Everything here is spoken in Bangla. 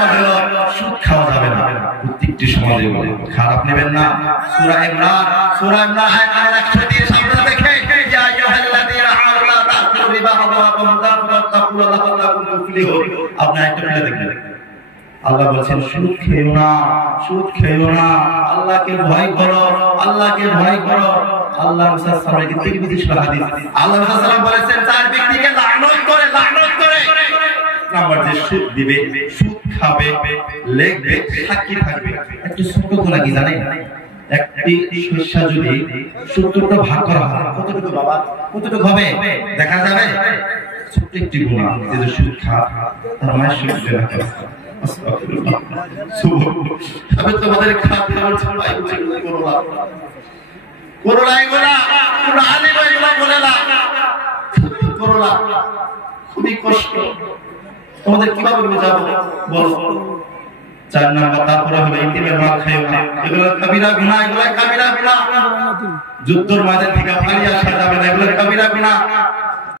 নাম্বার হলো সুদ খাওয়া যাবে না। প্রত্যেকটি সমাজে খারাপ নেবেন না। সূরা ইমরান আয়াত নম্বর 130 আপনারা দেখেন, ইয়া আইয়ুহাল্লাযীনা আমানু লা তা'কুলু রিবা আদওয়াকুম তাকুল্লাহা লাআল্লাকুম তুফলিহুন। আপনারা একটা মিলে দেখবেন, আল্লাহ বলেছেন সুদ খেও না, সুদ খেও না, আল্লাহকে ভয় করো, আল্লাহকে ভয় করো। আল্লাহ রাসূল সাল্লাল্লাহু আলাইহি ওয়াসাল্লাম তিরমিজি শরীফ হাদিস, আল্লাহ রাসূল সাল্লাল্লাহু আলাইহি ওয়াসাল্লাম বলেছেন চার ব্যক্তিকে লানত করে নাম্বার যে সুদ দিবে, সুদ খাবে, লেখবে, সাক্ষী থাকবে। একটু ছোট গুনাহ কি জানেন? একটি সরিষা যদি 70টা ভাগ করা হয় কতটুকু বাবা, কতটুকু হবে দেখা যাবে? ছোট একটি গুনাহ যে সুদ খায় তার মায়ের সুদ দেনা করে। আমি তোমাদের খাবার ছাড়াই করোনা এগুলা কোন আলিম এগুলা বলে না, করোনা খুবই কষ্ট। তোমাদের কিভাবে বোঝাবো বলো? 4 নাম্বার তারপরে হলো ইতিমের মাল খাইও না, এগুলো কবিরা গুনাহ, এগুলো কবিরা গুনাহ। যুদ্ধের ময়দান থেকে পালিয়ে আসা যাবে না, এগুলো কবিরা গুনাহ।